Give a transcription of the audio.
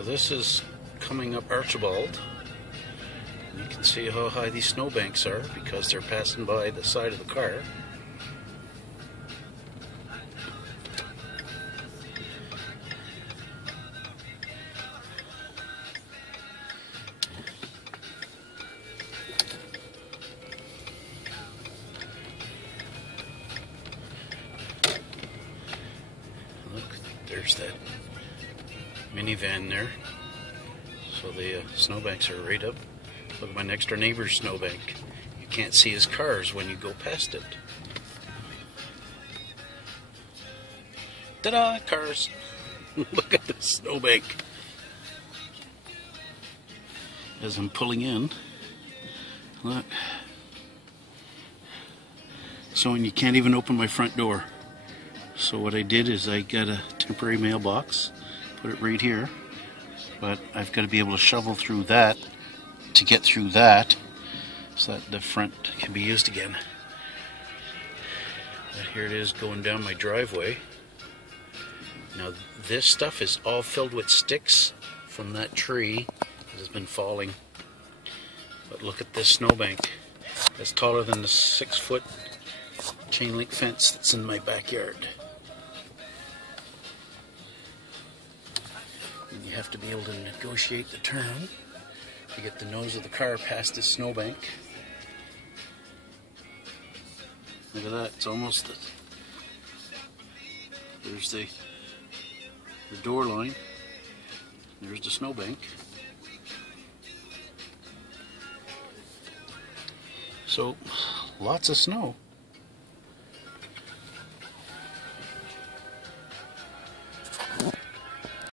So this is coming up Archibald. You can see how high these snowbanks are because they're passing by the side of the car. Look, there's that minivan there. So the snowbanks are right up. Look at my next door neighbor's snowbank. You can't see his cars when you go past it. Ta-da! Cars! Look at the snowbank. As I'm pulling in, look. So when you can't even open my front door. So what I did is I got a temporary mailbox, put it right here, but I've got to be able to shovel through that to get through that so that the front can be used again. But here it is going down my driveway. Now this stuff is all filled with sticks from that tree that has been falling. But look at this snowbank. It's taller than the 6-foot chain link fence that's in my backyard. And you have to be able to negotiate the turn to get the nose of the car past this snowbank. Look at that, it's almost, there's the door line, there's the snowbank. So, lots of snow.